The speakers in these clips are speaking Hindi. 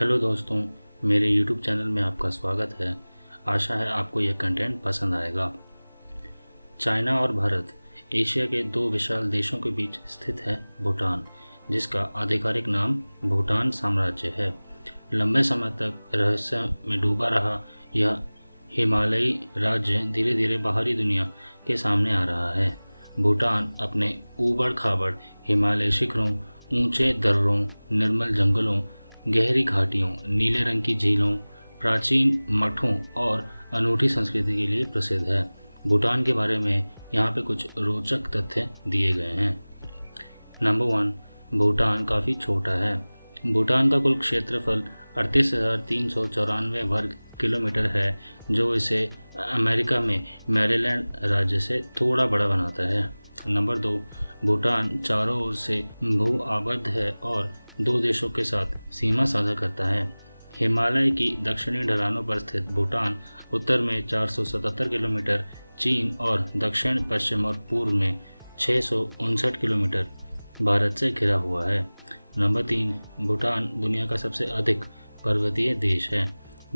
हेलो दोस्तों, मेरे YouTube चैनल में आपका स्वागत है। आशा है आपको यह कंटेंट पसंद आएगा। चाइना और भारत एशिया के दो विशाल देशों के बीच स्थित है भूटान, जिसका आधिकारिक नाम भूटान साम्राज्य है। लंबे समय तक रहस्य में डूबा रहा यह हिमालयी राज्य धीरे धीरे बाहरी दुनिया के सामने आ रहा है। भूटान अपने ऊबड़ खाबड़ हिमालय शिखरों, ऊंचे दर्रों, निर्मल जंगलों, गहरी घाटियों, नीले रंग की झीलों, प्राचीन मठों और अनूठी संस्कृति के लिए प्रसिद्ध है। भूटान के बारे में यहाँ पे कुछ रोचक तथ्य दिए गए हैं। नंबर 1, भूटान काफ़ी छोटा है। भूटान का कुल क्षेत्रफल 38,394 वर्ग किलोमीटर है, जो इसे अमेरिका में मैरीलैंड राज्य से थोड़ा बड़ा बनाता है। नंबर 2, भूटान चारों ओर से भू आबद्ध है और दो देशों के साथ सीमा साझा करता है। हिमालय की दक्षिणी ढलानों पर स्थित भूटान उत्तर में 477 किलोमीटर, चीन और दक्षिण पश्चिम और पूर्व में 659 किलोमीटर भारत से घिरा हुआ है। नंबर 3, भूटान दुनिया का सबसे अधिक पर्वतीय देश है।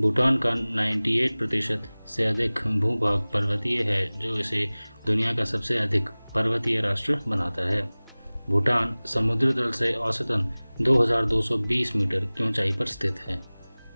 भूटान का 98% से अधिक भूभाग पर्वतीय है, जो इसे दुनिया का सबसे अधिक पर्वतीय राष्ट्र बनाता है। भूटान समुद्र तल से औसतन 2220 मीटर की ऊंचाई पर स्थित है।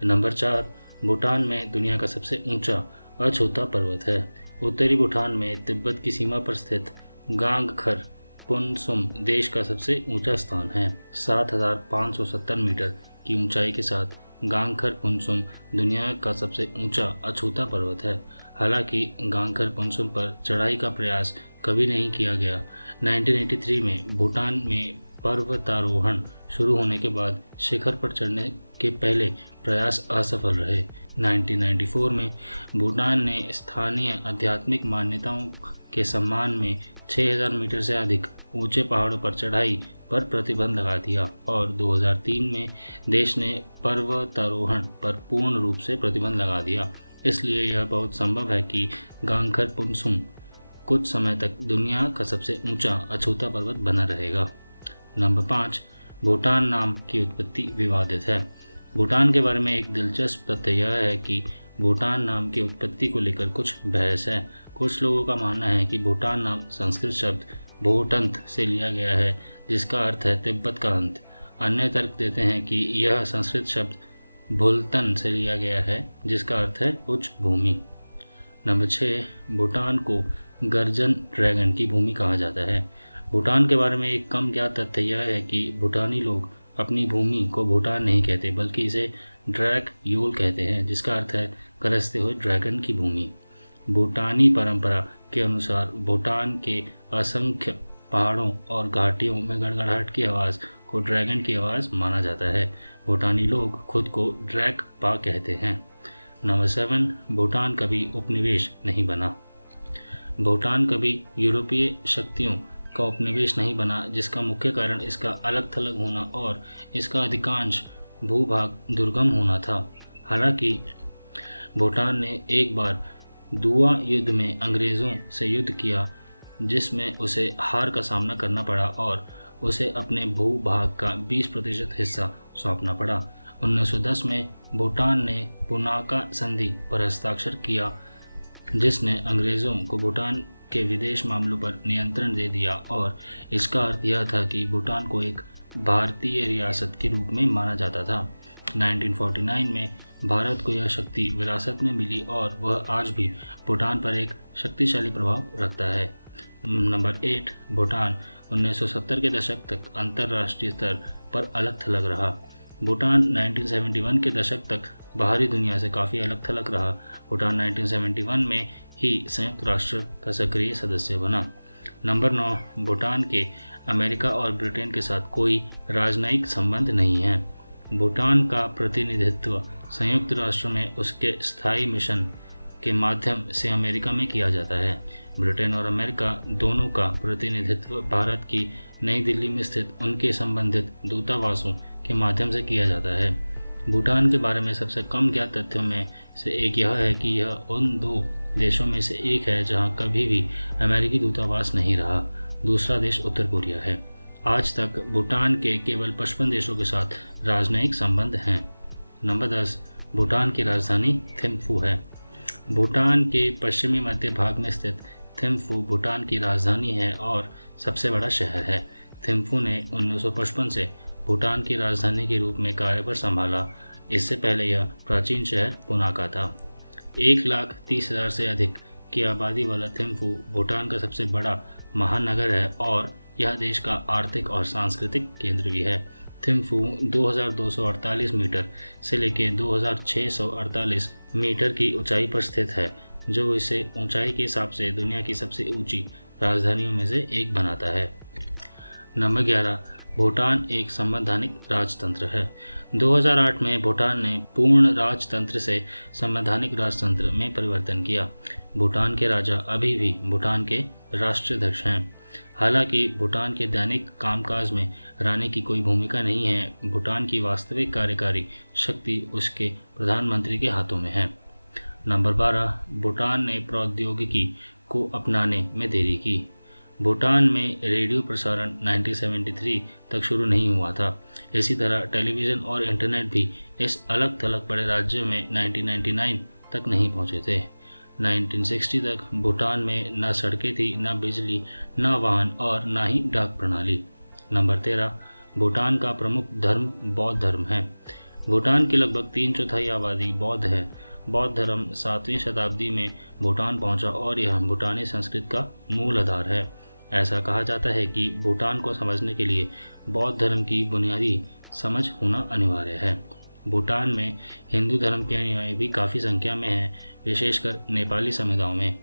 नंबर 4, भूटान में दुनिया का सबसे ऊंचा अछूता पर्वत है। उत्तरी भूटान में तिब्बत की सीमा पर स्थित गांगखर पुनसुम देश का सबसे ऊंचा स्थान है। 7570 मीटर की ऊंचाई के साथ गांगखर पुनसुम दुनिया का सबसे ऊंचा अछूता पर्वत है। हालांकि गांगखर पुनसुम पर चढ़ाई का प्रयास कभी नहीं किया गया। 1983 में भूटान में पर्वतारोहण शुरू होने के बाद शिखर पर चढ़ने के पहले प्रयास असफल रहे। 1994 में भूटान ने स्थानीय आध्यात्मिक मान्यताओं के सम्मान में 6000 मीटर से अधिक ऊंचे पहाड़ों पर चढ़ाई पर प्रतिबंध लगा दिया और 2003 में देश ने पर्वतारोहण पर पूर्ण रूप से प्रतिबंध लगा दिया। इसलिए यह बहुत संभव है कि गांगखर पुनसुम कुछ समय तक दुनिया का सबसे ऊंचा अछूता पर्वत बना रहेगा। नंबर 5, भूटान नाम की उत्पत्ति विवादित है। भूटान के बारे में एक दिलचस्प तथ्य यह है कि भूटान नाम की उत्पत्ति को लेकर कुछ बहस है। कुछ लोगों का मानना है कि भूटान नाम संस्कृत शब्द भूटंत से लिया गया है, जिसका अर्थ है तिब्बत का अंत। अन्य तर्क देते हैं कि यह संस्कृत शब्द भूलतन से लिया गया है, जिसका अर्थ है उच्च भूमि। नंबर 6, भूटान को गर्जन ड्रैगन की भूमि कहा जाता है। भूटान के बारे में एक कम ज्ञात तथ्य यह है कि भूटानी लोग अपनी भूमि को भूटान नहीं कहते, बल्कि इसे ड्रैक यूल कहते हैं, जिसका अर्थ है गरजते हुए ड्रैगन की भूमि। भूटानी परंपरा के अनुसार भूटान के असंख्य पहाड़ों और घाटियों में गड़गड़ाहट की आवाज़ को ड्रैगन की आवाज़ माना जाता है। भूटानी लोग खुद को ड्रैक पा कहते हैं। नंबर 7, भूटान कभी उपनिवेश नहीं बना। भूटान कभी यूरोपीय शक्तियों का उपनिवेश नहीं बना, जिसका मुख्य कारण इसका अलग थलग होना और इसका अधिकांश भूभाग दुर्गम होना था। हालांकि भूटान ने एक बार दुआ युद्ध में अंग्रेज़ों से युद्ध किया, जिसमें उसे हार का सामना करना पड़ा और उसे अपने भूभाग का 20% हिस्सा सौंपना पड़ा। 1910 में भूटान ने पुनाका संधि पर हस्ताक्षर किया, जिसने अंग्रेज़ों को भूटान के विदेश मामलों पर नियंत्रण दे दिया और इसका अर्थ यह था कि भूटान को एक भारतीय रियासत के रूप में माना जाता था। 1949 में भारत को यह शक्ति विरासत में मिली और वह आज भी भूटान पर एक शक्तिशाली प्रभाव रखता है। नंबर 8, भूटान 1970 के दशक तक अंतर्राष्ट्रीय स्तर पर अलग थलग रहा। भूटान 1971 के दशक तक बाहरी दुनिया से काफ़ी अलग थलग रहा। भूटान 1971 में ही संयुक्त राष्ट्र का सक्रिय सदस्य बना। नंबर 9, भूटान के अमेरिका और ब्रिटेन के साथ कोई राजनयिक संबंध नहीं है। भूटान का प्रतिनिधित्व संयुक्त राष्ट्र में उसके स्थायी मिशन के माध्यम से अमेरिका में किया जाता है। ब्रिटेन और अमेरिका दोनों का प्रतिनिधित्व भारत की नई दिल्ली में स्थित उनके संबंधित दूतावासों के माध्यम से किया जाता है। भूटान के बारे में सबसे कम ज्ञात तथ्यों में से एक यह है कि यह उन दो देशों में से एक है जहां कभी भी अमेरिकी दूतावास नहीं रहा। दूसरा देश उत्तर कोरिया है। आज तक भूटान के केवल 55 देशों के साथ राजनयिक संबंध हैं। नंबर 10, भूटान की राजधानी थिम्फू है। भूटान के पश्चिमी मध्य भाग में स्थित थिम्फू भूटान की राजधानी है और सबसे बड़ा शहर है। थिम्फू ने 1955 से भूटान की राजधानी के रूप में कार्यभार संभाला। इससे पहले यह प्राचीन शहर पुना का था। 1,30,000 से अधिक की आबादी वाला थिम्फू भूटान का सबसे बड़ा महानगर है और यह देश का आर्थिक और सांस्कृतिक केंद्र भी है। थिम्फू 2,248 मीटर से लेकर 2,648 मीटर की ऊंचाई पर स्थित है, जो इसे ऊंचाई के हिसाब से दुनिया की सबसे ऊंची राजधानियों में से एक बनाता है। नंबर 11, भूटान एक संवैधानिक राजतंत्र है। 2008 में भूटान ने पूर्ण राजतंत्र से संवैधानिक राजतंत्र में परिवर्तन किया। भूटान के राजा अभी भी भूटान के राष्ट्राध्यक्ष हैं। हालांकि भूटान के दैनिक कामकाज में रानी की कोई भूमिका नहीं है। भूटान की वास्तविक कार्यकारी शक्ति उसके प्रधानमंत्री के हाथों में है। नंबर 12, भूटान ने प्रौद्योगिकी को अपनाने में देरी की। भूटान में रेडियो प्रसारण 1973 तक शुरू नहीं हुआ था। इसी तरह टेलीविज़न और इंटरनेट भी इस अलग थलग पड़े राज्य में 1999 तक नहीं पहुंचे थे। 1960 तक भूटान में न सड़कें थी, न बिजली, न वाहन और न ही डाक प्रणाली। नंबर 13, भूटान का प्रमुख धर्म बौद्ध धर्म है। भूटान की लगभग 3/4 आबादी बौद्ध है। बौद्ध धर्म 7वीं शताब्दी में भूटान पहुंचा और यह भूटानी संस्कृति का मूल आधार है। ऐसा कहा जाता है कि भूटान को समझने के लिए बौद्ध धर्म की बुनियादी समझ होना अनिवार्य है। भूटान में हिंदू धर्म के अनुयायी भी काफ़ी संख्या में हैं, विशेषकर नेपाली समुदायों में।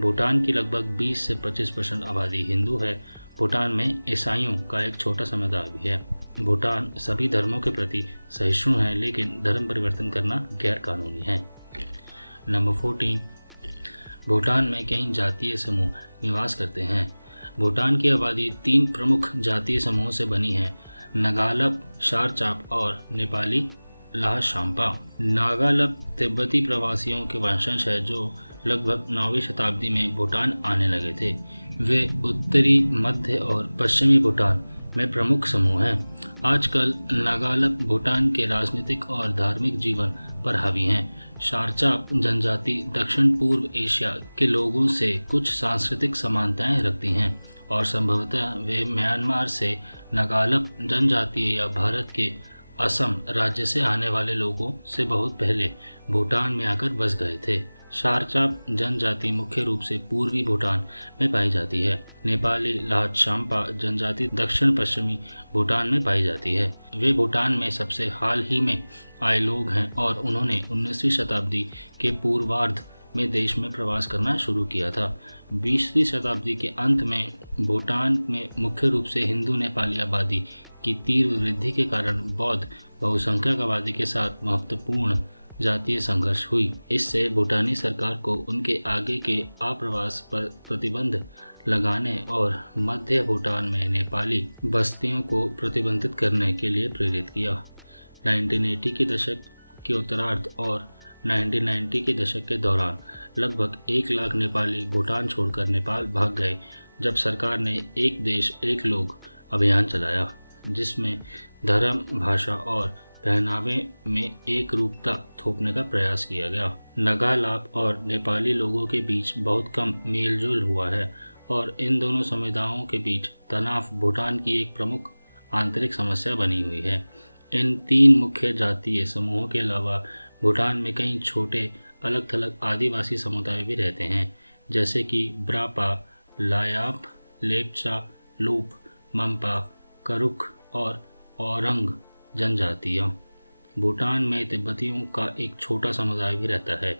भूटान की लगभग 20 से 25% आबादी हिंदू है। भूटान में ईसाइयों का एक छोटा समुदाय भी है। भूटान सभी धर्मों के प्रति सहिष्णु है, लेकिन धर्म परिवर्तन करना गैर कानूनी है। नंबर 14, भूटान में कई जातीय समूह निवास करते हैं। भूटान की आबादी 3 प्रमुख जातीय समूहों से बनी है, नगालप, शारचाप और नेपाली लाहशाम्पा। नागालप तिब्बती प्रवासियों के वंशज है जो लगभग 9वीं शताब्दी में भूटान आने लगे थे। वे उत्तरी, मध्य और पश्चिमी भूटान में प्रमुख समूह हैं। आजकल नागालप भूटान के राजनीतिक और धार्मिक जीवन पर हावी हैं। शारचाप जनजाति दक्षिण पूर्व एशिया के लोगों से कुछ सांस्कृतिक समानताएं रखती हैं और संभवतः वे म्यांमार से नागालप जनजातीय या भारत के असम राज्य से आने वाले लोगों से बहुत पहले भूटान में आकर बस गए थे। शारचाप जनजाति मुख्य रूप से पूर्वी भूटान में पाई जाती है। नेपाली लाहशाम्पा जनजाति दक्षिण पश्चिमी भूटान में पाई जाती है। वे भूटान में सबसे हाल ही में आए लोग हैं और उन्होंने 19वीं शताब्दी के पूर्वार्ध में देश में प्रवास करना शुरू किया था। 20वीं शताब्दी के अंत में भूटान में मुख्य रूप से हिंदू नेपाली आबादी की तीव्र वृद्धि के कारण बौद्ध बहुसंख्यक आबादी के साथ महत्वपूर्ण जातीय संघर्ष हुई। इससे भूटानी सरकार को उनके आगे के आप्रवास पर प्रतिबंध लगाने और मध्य भूटान में नेपाली बस्तियों को प्रतिबंधित करने के लिए प्रेरित किया। 1980 के दशक के उत्तरार्ध और 1990 के दशक के दौरान लगभग 1 लाख नेपाली भूटान छोड़कर नेपाल भाग गए, जब सरकार ने एक देश एक लोग अभियान चलाया, जिसमें धर्म, भाषा और पहनावे में एक रूपता थोपने का प्रयास किया गया। नगालाप और नेपाली लोगों के बीच बहुत कम मेलजोल हुआ है और इन दोनों समुदायों के बीच तनाव भूटान की एक प्रमुख आंतरिक समस्या बनी हुई है। इन 3 मुख्य जातीय समूहों के अलावा भूटान में कई छोटे अलग थलग आदिवासी समुदाय भी रहते हैं, जैसे कि ब्रापा, लायाप, लेप्चा, लूप, मम्पा, करुक और औरंग जनजातियाँ। भूटान में तिब्बतियों का एक छोटा समुदाय भी रहता है।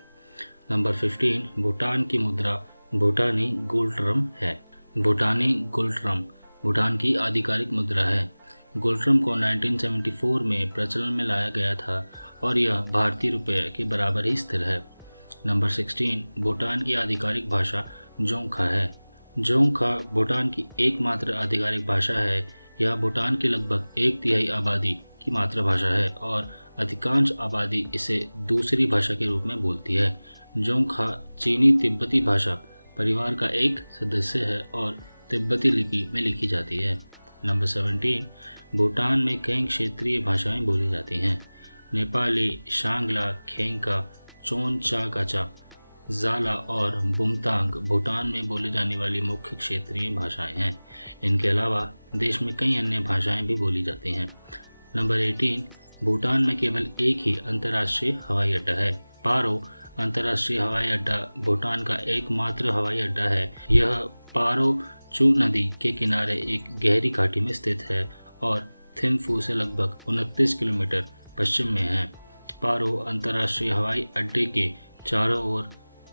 नंबर 15, भूटान की मुद्रा भूटानी गुल्ट्रम है। भूटानी गुल्ट्रम भूटान की आधिकारिक मुद्रा है। गुल्ट्रम को 1974 में प्रचलन में लाया गया था और यह भारतीय रुपये के बराबर ही स्थिर है। नंबर 16, भूटान की आधिकारिक भाषा जोंगखा है। जोंगखा भूटान की एकमात्र आधिकारिक भाषा है। यह भूटान की लगभग 1/3 आबादी की मातृभाषा है और अधिकांश आबादी इसे दूसरी भाषा के रूप में बोलती है। जोंगखा चीनी तिब्बती भाषा परिवार का एक सदस्य है और तिब्बती लिपि में लिखी जाती है। नंबर 17, भूटान में कई क्षेत्रीय भाषाएं बोली जाती हैं। नेपाली शांगला, खेंका, चोनचागाचा, ज़ाला और बुमतांग भूटान में बोली जाने वाली मुख्य क्षेत्रीय भाषाएं हैं। इनके अलावा देश में कई अन्य भाषाएं भी बोली जाती हैं। नंबर 18, भूटान में केवल एक ही अंतर्राष्ट्रीय हवाई अड्डा है। पारो अंतर्राष्ट्रीय हवाई अड्डा भूटान का एकमात्र हवाई अड्डा है। यह पारो चू नदी के किनारे एक गहरी घाटी में स्थित है और थिम्फू से लगभग 29 किलोमीटर पश्चिम में है। पारो अंतर्राष्ट्रीय हवाई अड्डे के चारों ओर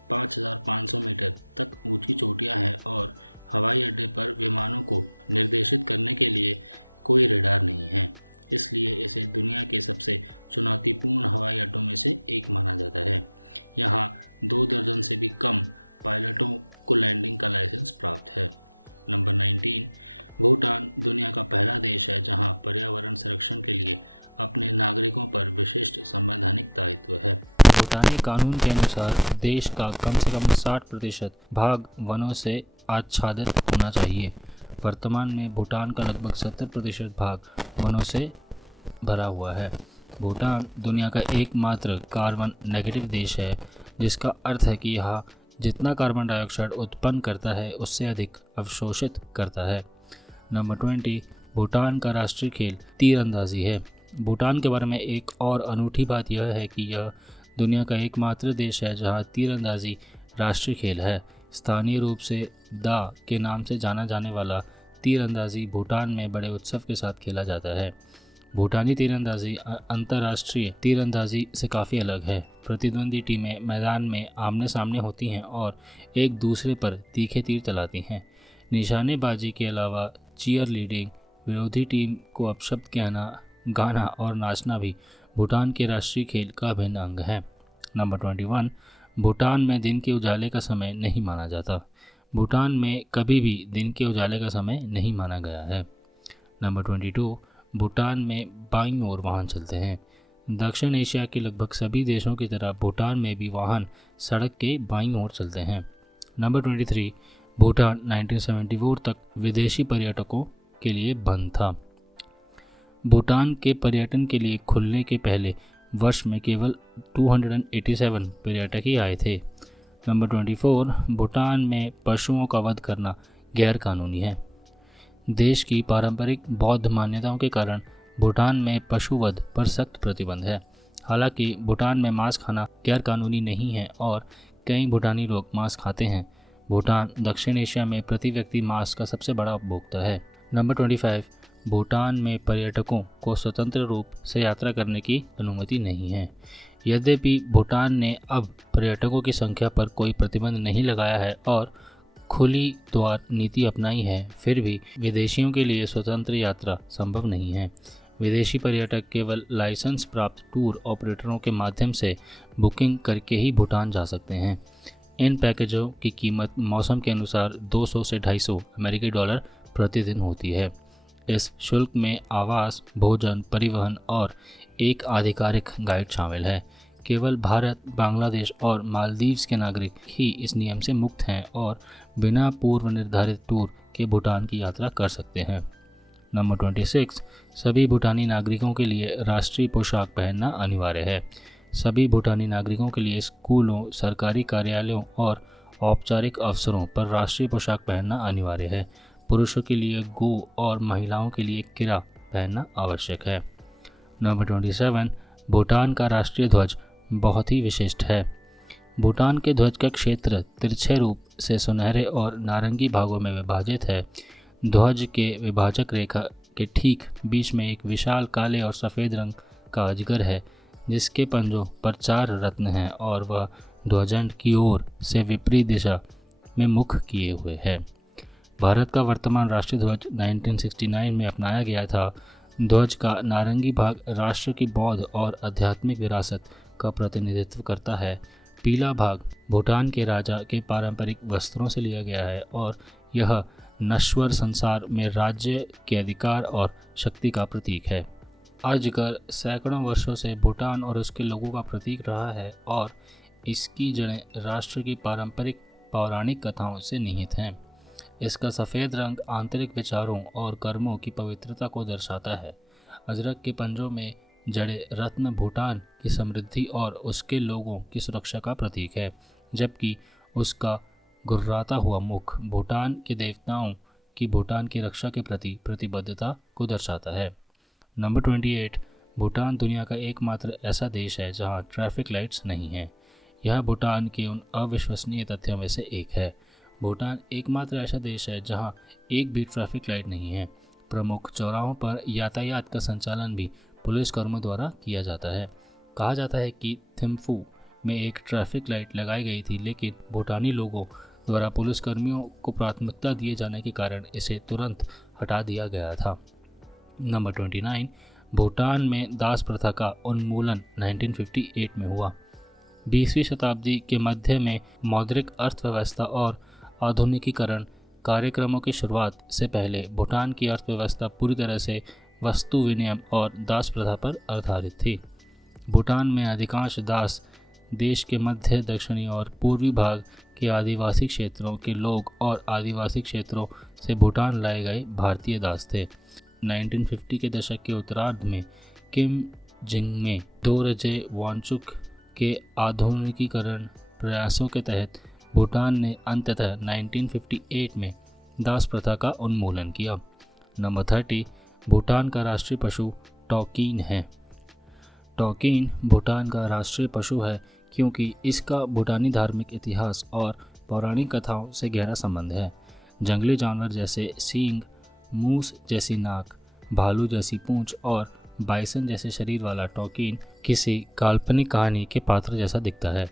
5,500 मीटर तक ऊंची चोटियां हैं और हवाई अड्डे पर विमानों को निर्देशित करने के लिए कोई रडार नहीं है। इसलिए इसे दुनिया के सबसे चुनौतीपूर्ण हवाई अड्डों में से एक माना जाता है। यहाँ 2 दर्जन से भी कम पायलटों को लैंडिंग का लाइसेंस प्राप्त है। नंबर 19, भूटान दुनिया का पहला देश है जहाँ पर्यावरण संरक्षण के लिए अपने नागरिकों पर विशिष्ट संवैधानिक दायित्व है। भूटानी कानून के अनुसार देश का कम से कम 60% भाग वनों से आच्छादित होना चाहिए। वर्तमान में भूटान का लगभग 70% भाग वनों से भरा हुआ है। भूटान दुनिया का एकमात्र कार्बन नेगेटिव देश है, जिसका अर्थ है कि यह जितना कार्बन डाइऑक्साइड उत्पन्न करता है उससे अधिक अवशोषित करता है। नंबर 20, भूटान का राष्ट्रीय खेल तीरंदाजी है। भूटान के बारे में एक और अनूठी बात यह है कि यह दुनिया का एकमात्र देश है जहां तीरंदाजी राष्ट्रीय खेल है। स्थानीय रूप से दा के नाम से जाना जाने वाला तीरंदाजी भूटान में बड़े उत्सव के साथ खेला जाता है। भूटानी तीरंदाजी अंतर्राष्ट्रीय तीरंदाजी से काफ़ी अलग है। प्रतिद्वंदी टीमें मैदान में आमने सामने होती हैं और एक दूसरे पर तीखे तीर चलाती हैं। निशानेबाजी के अलावा चीयर लीडिंग, विरोधी टीम को अपशब्द कहना, गाना और नाचना भी भूटान के राष्ट्रीय खेल का अभिन्न अंग है। नंबर 21, भूटान में दिन के उजाले का समय नहीं माना जाता। भूटान में कभी भी दिन के उजाले का समय नहीं माना गया है। नंबर 22, भूटान में बाईं ओर वाहन चलते हैं। दक्षिण एशिया के लगभग सभी देशों की तरह भूटान में भी वाहन सड़क के बाईं ओर चलते हैं। नंबर 23, भूटान 1974 तक विदेशी पर्यटकों के लिए बंद था। भूटान के पर्यटन के लिए खुलने के पहले वर्ष में केवल 287 पर्यटक ही आए थे। नंबर 24, भूटान में पशुओं का वध करना गैर कानूनी है। देश की पारंपरिक बौद्ध मान्यताओं के कारण भूटान में पशुवध पर सख्त प्रतिबंध है। हालांकि भूटान में मांस खाना गैर कानूनी नहीं है और कई भूटानी लोग मांस खाते हैं। भूटान दक्षिण एशिया में प्रति व्यक्ति मांस का सबसे बड़ा उपभोक्ता है। नंबर 25, भूटान में पर्यटकों को स्वतंत्र रूप से यात्रा करने की अनुमति नहीं है। यद्यपि भूटान ने अब पर्यटकों की संख्या पर कोई प्रतिबंध नहीं लगाया है और खुली द्वार नीति अपनाई है, फिर भी विदेशियों के लिए स्वतंत्र यात्रा संभव नहीं है। विदेशी पर्यटक केवल लाइसेंस प्राप्त टूर ऑपरेटरों के माध्यम से बुकिंग करके ही भूटान जा सकते हैं। इन पैकेजों की कीमत मौसम के अनुसार 200 से 250 अमेरिकी डॉलर प्रतिदिन होती है। इस शुल्क में आवास, भोजन, परिवहन और एक आधिकारिक गाइड शामिल है। केवल भारत, बांग्लादेश और मालदीव्स के नागरिक ही इस नियम से मुक्त हैं और बिना पूर्व निर्धारित टूर के भूटान की यात्रा कर सकते हैं। नंबर 26, सभी भूटानी नागरिकों के लिए राष्ट्रीय पोशाक पहनना अनिवार्य है। सभी भूटानी नागरिकों के लिए स्कूलों, सरकारी कार्यालयों और औपचारिक अवसरों पर राष्ट्रीय पोशाक पहनना अनिवार्य है। पुरुषों के लिए गो और महिलाओं के लिए किरा पहनना आवश्यक है। नंबर 27, भूटान का राष्ट्रीय ध्वज बहुत ही विशिष्ट है। भूटान के ध्वज का क्षेत्र तिरछे रूप से सुनहरे और नारंगी भागों में विभाजित है। ध्वज के विभाजक रेखा के ठीक बीच में एक विशाल काले और सफ़ेद रंग का अजगर है, जिसके पंजों पर 4 रत्न हैं और वह ध्वजदंड की ओर से विपरीत दिशा में मुख किए हुए है। भारत का वर्तमान राष्ट्रीय ध्वज 1969 में अपनाया गया था। ध्वज का नारंगी भाग राष्ट्र की बौद्ध और आध्यात्मिक विरासत का प्रतिनिधित्व करता है। पीला भाग भूटान के राजा के पारंपरिक वस्त्रों से लिया गया है और यह नश्वर संसार में राज्य के अधिकार और शक्ति का प्रतीक है। अजगर सैकड़ों वर्षों से भूटान और उसके लोगों का प्रतीक रहा है और इसकी जड़ें राष्ट्र की पारंपरिक पौराणिक कथाओं से निहित हैं। इसका सफ़ेद रंग आंतरिक विचारों और कर्मों की पवित्रता को दर्शाता है। अजरक के पंजों में जड़े रत्न भूटान की समृद्धि और उसके लोगों की सुरक्षा का प्रतीक है, जबकि उसका गुर्राता हुआ मुख भूटान के देवताओं की भूटान की रक्षा के प्रति प्रतिबद्धता को दर्शाता है। नंबर 28, भूटान दुनिया का एकमात्र ऐसा देश है जहां ट्रैफिक लाइट्स नहीं हैं। यह भूटान के उन अविश्वसनीय तथ्यों में से एक है। भूटान एकमात्र ऐसा देश है जहां एक भी ट्रैफिक लाइट नहीं है। प्रमुख चौराहों पर यातायात का संचालन भी पुलिस कर्मियों द्वारा किया जाता है। कहा जाता है कि थिम्फू में एक ट्रैफिक लाइट लगाई गई थी, लेकिन भूटानी लोगों द्वारा पुलिसकर्मियों को प्राथमिकता दिए जाने के कारण इसे तुरंत हटा दिया गया था। नंबर 29, भूटान में दास प्रथा का उन्मूलन 1958 में हुआ। 20वीं शताब्दी के मध्य में मौद्रिक अर्थव्यवस्था और आधुनिकीकरण कार्यक्रमों की शुरुआत से पहले भूटान की अर्थव्यवस्था पूरी तरह से वस्तु विनिमय और दास प्रथा पर आधारित थी। भूटान में अधिकांश दास देश के मध्य, दक्षिणी और पूर्वी भाग के आदिवासी क्षेत्रों के लोग और आदिवासी क्षेत्रों से भूटान लाए गए भारतीय दास थे। 1950 के दशक के उत्तरार्ध में किम जिंगमे दोरजे वांगचुक के आधुनिकीकरण प्रयासों के तहत भूटान ने अंततः 1958 में दास प्रथा का उन्मूलन किया। नंबर 30, भूटान का राष्ट्रीय पशु टोकीन है। टोकीन भूटान का राष्ट्रीय पशु है क्योंकि इसका भूटानी धार्मिक इतिहास और पौराणिक कथाओं से गहरा संबंध है। जंगली जानवर जैसे सींग, मूस जैसी नाक, भालू जैसी पूंछ और बाइसन जैसे शरीर वाला टोकीन किसी काल्पनिक कहानी के पात्र जैसा दिखता है।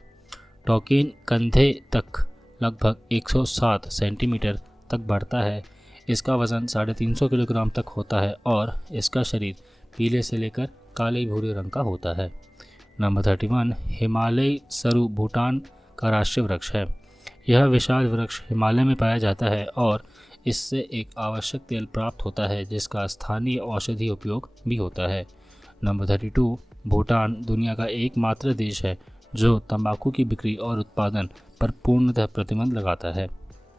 टोकीन कंधे तक लगभग 107 सेंटीमीटर तक बढ़ता है। इसका वजन 350 किलोग्राम तक होता है और इसका शरीर पीले से लेकर काले भूरे रंग का होता है। नंबर 31, हिमालय सरू भूटान का राष्ट्रीय वृक्ष है। यह विशाल वृक्ष हिमालय में पाया जाता है और इससे एक आवश्यक तेल प्राप्त होता है जिसका स्थानीय औषधि उपयोग भी होता है। नंबर 32, भूटान दुनिया का एकमात्र देश है जो तंबाकू की बिक्री और उत्पादन पर पूर्णतः प्रतिबंध लगाता है।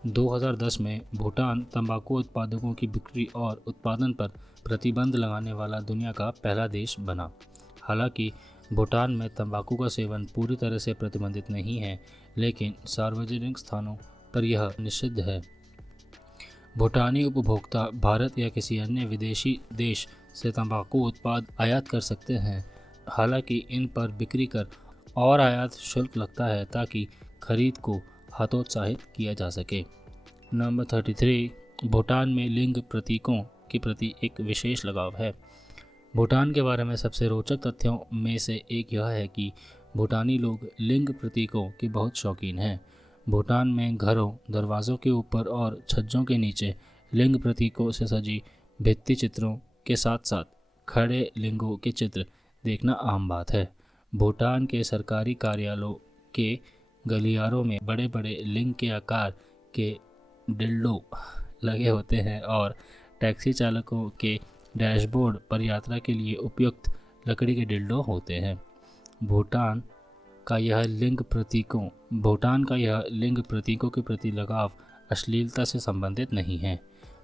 2010 में भूटान तंबाकू उत्पादकों की बिक्री और उत्पादन पर प्रतिबंध लगाने वाला दुनिया का पहला देश बना। हालांकि भूटान में तंबाकू का सेवन पूरी तरह से प्रतिबंधित नहीं है, लेकिन सार्वजनिक स्थानों पर यह निषिद्ध है। भूटानी उपभोक्ता भारत या किसी अन्य विदेशी देश से तंबाकू उत्पाद आयात कर सकते हैं। हालांकि इन पर बिक्री कर और आयात शुल्क लगता है ताकि खरीद को हतोत्साहित किया जा सके। नंबर 33, भूटान में लिंग प्रतीकों के प्रति एक विशेष लगाव है। भूटान के बारे में सबसे रोचक तथ्यों में से एक यह है कि भूटानी लोग लिंग प्रतीकों के बहुत शौकीन हैं। भूटान में घरों, दरवाज़ों के ऊपर और छज्जों के नीचे लिंग प्रतीकों से सजी भित्ति चित्रों के साथ साथ खड़े लिंगों के चित्र देखना आम बात है। भूटान के सरकारी कार्यालयों के गलियारों में बड़े बड़े लिंग के आकार के डिल्डो लगे होते हैं और टैक्सी चालकों के डैशबोर्ड पर यात्रा के लिए उपयुक्त लकड़ी के डिल्डो होते हैं। भूटान का यह लिंग प्रतीकों के प्रति लगाव अश्लीलता से संबंधित नहीं है।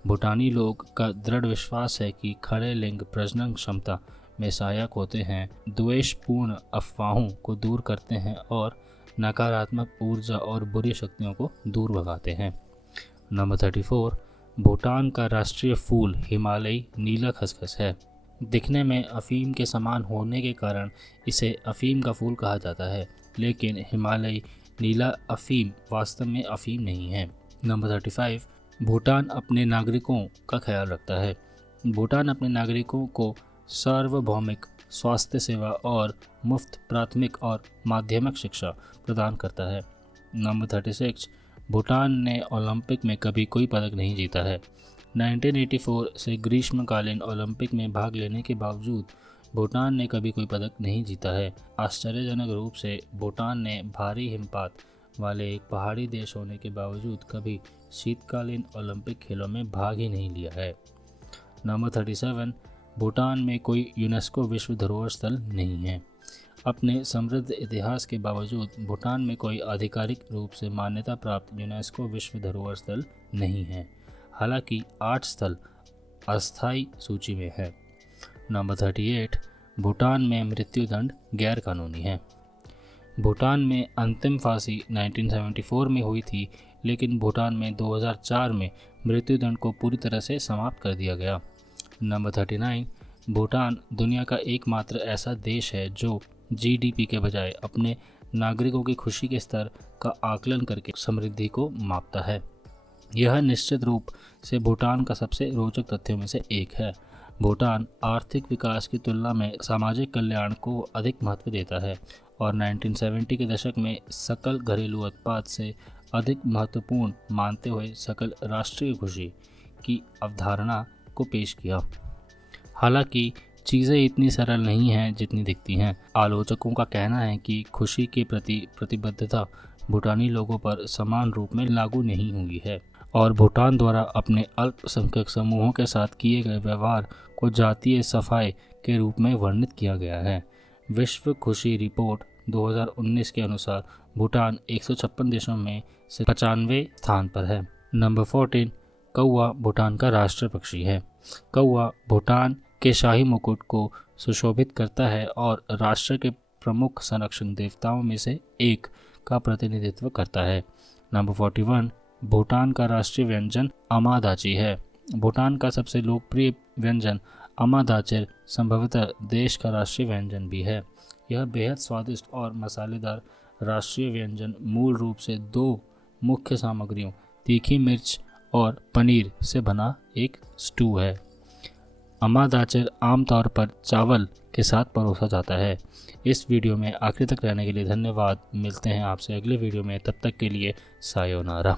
भूटानी लोग का दृढ़ विश्वास है कि खड़े लिंग प्रजनन क्षमता में सहायक होते हैं, द्वेषपूर्ण अफवाहों को दूर करते हैं और नकारात्मक ऊर्जा और बुरी शक्तियों को दूर भगाते हैं। नंबर 34, भूटान का राष्ट्रीय फूल हिमालयी नीला खसखस है। दिखने में अफीम के समान होने के कारण इसे अफीम का फूल कहा जाता है, लेकिन हिमालयी नीला अफीम वास्तव में अफीम नहीं है। नंबर 35, भूटान अपने नागरिकों का ख्याल रखता है। भूटान अपने नागरिकों को सार्वभौमिक स्वास्थ्य सेवा और मुफ्त प्राथमिक और माध्यमिक शिक्षा प्रदान करता है। नंबर 36, भूटान ने ओलंपिक में कभी कोई पदक नहीं जीता है। 1984 से ग्रीष्मकालीन ओलंपिक में भाग लेने के बावजूद भूटान ने कभी कोई पदक नहीं जीता है। आश्चर्यजनक रूप से भूटान ने भारी हिमपात वाले एक पहाड़ी देश होने के बावजूद कभी शीतकालीन ओलंपिक खेलों में भाग ही नहीं लिया है। नंबर 37, भूटान में कोई यूनेस्को विश्व धरोहर स्थल नहीं है। अपने समृद्ध इतिहास के बावजूद भूटान में कोई आधिकारिक रूप से मान्यता प्राप्त यूनेस्को विश्व धरोहर स्थल नहीं है। हालांकि 8 स्थल अस्थायी सूची में है। नंबर 38, भूटान में मृत्युदंड गैर कानूनी है। भूटान में अंतिम फांसी 1974 में हुई थी, लेकिन भूटान में 2004 में मृत्युदंड को पूरी तरह से समाप्त कर दिया गया। नंबर 39, भूटान दुनिया का एकमात्र ऐसा देश है जो जीडीपी के बजाय अपने नागरिकों की खुशी के स्तर का आकलन करके समृद्धि को मापता है। यह निश्चित रूप से भूटान का सबसे रोचक तथ्यों में से एक है। भूटान आर्थिक विकास की तुलना में सामाजिक कल्याण को अधिक महत्व देता है और 1970 के दशक में सकल घरेलू उत्पाद से अधिक महत्वपूर्ण मानते हुए सकल राष्ट्रीय खुशी की अवधारणा को पेश किया। हालांकि चीज़ें इतनी सरल नहीं हैं जितनी दिखती हैं। आलोचकों का कहना है कि खुशी के प्रति प्रतिबद्धता भूटानी लोगों पर समान रूप में लागू नहीं हुई है और भूटान द्वारा अपने अल्पसंख्यक समूहों के साथ किए गए व्यवहार को जातीय सफाई के रूप में वर्णित किया गया है। विश्व खुशी रिपोर्ट 2019 के अनुसार भूटान 156 देशों में से 95वें स्थान पर है। नंबर 14, कौवा भूटान का राष्ट्रीय पक्षी है। कौवा भूटान के शाही मुकुट को सुशोभित करता है और राष्ट्र के प्रमुख संरक्षण देवताओं में से एक का प्रतिनिधित्व करता है। नंबर 41, भूटान का राष्ट्रीय व्यंजन अमादाची है। भूटान का सबसे लोकप्रिय व्यंजन अमादाचिर संभवतः देश का राष्ट्रीय व्यंजन भी है। यह बेहद स्वादिष्ट और मसालेदार राष्ट्रीय व्यंजन मूल रूप से 2 मुख्य सामग्रियों तीखी मिर्च और पनीर से बना एक स्टू है। अमादाचिर आमतौर पर चावल के साथ परोसा जाता है। इस वीडियो में आखिर तक रहने के लिए धन्यवाद। मिलते हैं आपसे अगले वीडियो में, तब तक के लिए सायोनारा।